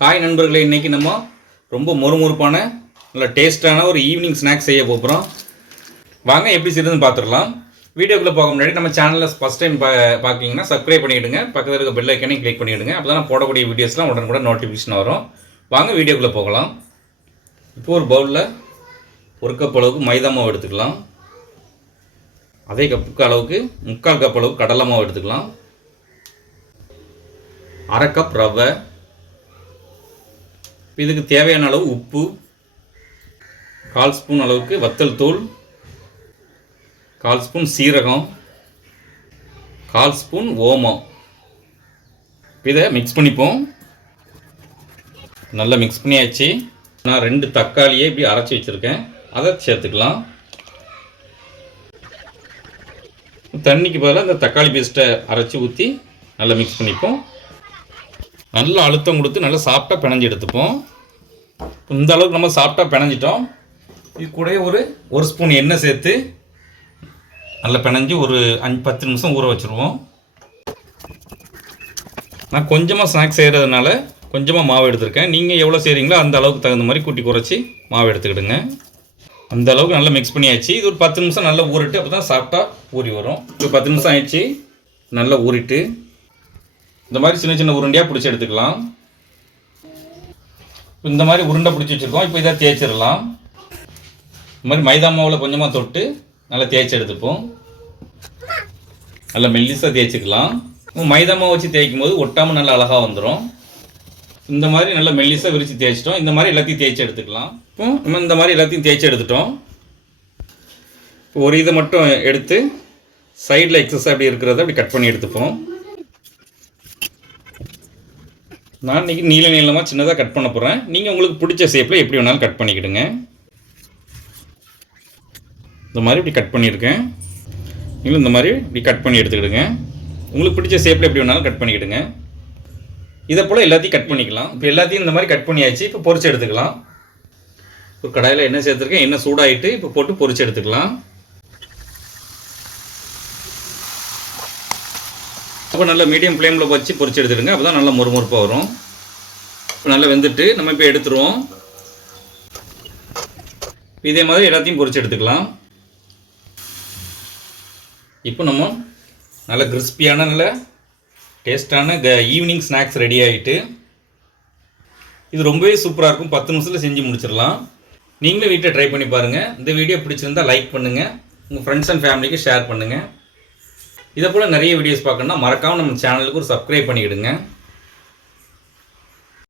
Hi நண்பர்களே இன்றைக்கி நம்ம ரொம்ப மொறுமொறுப்பான நல்ல டேஸ்ட்டான ஒரு ஈவினிங் ஸ்நாக்ஸ் செய்ய போகிறோம் வாங்க எப்படி செய்யுதுன்னு பார்த்துடலாம் வீடியோக்குள்ளே போக முன்னாடி நம்ம சேனலில் ஃபஸ்ட் டைம் பா பார்க்கிங்கன்னா சப்ஸ்கிரைப் பண்ணிவிடுங்க பக்கத்தில் இருக்க பெல் ஐக்கனையும் கிளிக் பண்ணிவிடுங்க அப்போ தான் போடக்கூடிய வீடியோஸ்லாம் உடனுக்குடன் நோட்டிஃபிகேஷன் வரும். வாங்க வீடியோக்குள்ளே போகலாம். இப்போ ஒரு பவுலில் ஒரு கப் அளவுக்கு மைதா மாவு எடுத்துக்கலாம். அதே கப்புக்கு அளவுக்கு முக்கால் கப் அளவுக்கு கடலை மாவு எடுத்துக்கலாம். அரை கப் ரவை இதுக்கு தேவையான அளவு உப்பு கால் ஸ்பூன் அளவுக்கு வத்தல் தூள் கால் ஸ்பூன் சீரகம் கால் ஸ்பூன் ஓமம். இதை மிக்ஸ் பண்ணிப்போம். நல்லா மிக்ஸ் பண்ணியாச்சு. நான் ரெண்டு தக்காளியை இப்படி அரைச்சி வச்சுருக்கேன். அதை சேர்த்துக்கலாம். தண்ணிக்கு பதிலாக இந்த தக்காளி பேஸ்ட்டை அரைச்சி ஊற்றி நல்லா மிக்ஸ் பண்ணிப்போம். நல்லா அழுத்தம் கொடுத்து நல்லா சாஃப்டாக பிணைஞ்சு எடுத்துப்போம். இந்த அளவுக்கு நம்ம சாஃப்டாக பிணைஞ்சிட்டோம். இது கூட ஒரு ஒரு ஸ்பூன் எண்ணெய் சேர்த்து நல்லா பிணைஞ்சு ஒரு அஞ்சு பத்து நிமிஷம் ஊற வச்சுருவோம். நான் கொஞ்சமாக ஸ்நாக்ஸ் செய்கிறதுனால கொஞ்சமாக மாவு எடுத்திருக்கேன். நீங்கள் எவ்வளோ செய்கிறீங்களோ அந்த அளவுக்கு தகுந்த மாதிரி கூட்டி குறைச்சி மாவு எடுத்துக்கிடுங்க. அந்த அளவுக்கு நல்லா மிக்ஸ் பண்ணியாச்சு. இது ஒரு பத்து நிமிஷம் நல்லா ஊறிட்டு அப்போ தான் சாஃப்டாக ஊறி வரும். இப்போ பத்து நிமிஷம் ஆயிடுச்சு. நல்லா ஊறிட்டு இந்த மாதிரி சின்ன சின்ன உருண்டையாக பிடிச்சி எடுத்துக்கலாம். இந்த மாதிரி உருண்டை பிடிச்சி வச்சுருக்கோம். இப்போ இதை தேய்ச்சிடலாம். இந்த மாதிரி மைதா மாவில் கொஞ்சமாக தொட்டு நல்லா தேய்ச்சி எடுத்துப்போம். நல்லா மெல்லிசாக தேய்ச்சிக்கலாம். மைதா மாவு வச்சு தேய்க்கும் போது ஒட்டாமல் நல்லா அழகாக வந்துடும் இந்த மாதிரி நல்லா மெல்லிசாக விரித்து தேய்ச்சிட்டோம். இந்த மாதிரி எல்லாத்தையும் தேய்ச்சி எடுத்துக்கலாம். இப்போ நம்ம இந்த மாதிரி எல்லாத்தையும் தேய்ச்சி எடுத்துட்டோம். இப்போ ஒரு இதை மட்டும் எடுத்து சைடில் எக்ஸஸ் அப்படி இருக்கிறத அப்படி கட் பண்ணி எடுத்துப்போம். நான் இன்றைக்கி நீள நீளமாக சின்னதாக கட் பண்ண போகிறேன் நீங்கள் உங்களுக்கு பிடிச்ச ஷேப்பில் எப்படி வேணாலும் கட் பண்ணிக்கிடுங்க. இந்த மாதிரி இப்படி கட் பண்ணியிருக்கேன். நீங்களும் இந்த மாதிரி இப்படி கட் பண்ணி எடுத்துக்கிடுங்க. உங்களுக்கு பிடிச்ச ஷேப்பில் எப்படி வேணாலும் கட் பண்ணிக்கிடுங்க. இதை போல் எல்லாத்தையும் கட் பண்ணிக்கலாம். இப்போ எல்லாத்தையும் இந்த மாதிரி கட் பண்ணியாச்சு. இப்போ பொறிச்சு எடுத்துக்கலாம். இப்போ கடாயில் எண்ணெய் சேர்த்துருக்கேன். எண்ணெய் சூடாகிட்டு இப்போ போட்டு பொறிச்சு எடுத்துக்கலாம். அப்போ நல்லா மீடியம் ஃப்ளேமில் வச்சு பொறிச்சு எடுத்துடுங்க. அப்போ தான் நல்லா மொறுமொறுப்பாக வரும். இப்போ நல்லா வெந்துட்டு நம்ம இப்போ எடுத்துருவோம். இதே மாதிரி எல்லாத்தையும் பொறிச்சு எடுத்துக்கலாம். இப்போ நம்ம நல்ல கிறிஸ்பியான நல்ல டேஸ்டான க ஈவினிங் ஸ்நாக்ஸ் ரெடி ஆகிட்டு இது ரொம்பவே சூப்பராக இருக்கும். பத்து நிமிஷத்தில் செஞ்சு முடிச்சிடலாம். நீங்களும் வீட்டில் ட்ரை பண்ணி பாருங்கள் இந்த வீடியோ பிடிச்சிருந்தா லைக் பண்ணுங்கள் உங்கள் ஃப்ரெண்ட்ஸ் அண்ட் ஃபேமிலிக்கு ஷேர் பண்ணுங்கள் இதை போல் நிறைய வீடியோஸ் பார்க்கணுன்னா மறக்காமல் நம்ம சேனலுக்கு ஒரு சப்ஸ்கிரைப் பண்ணிவிடுங்க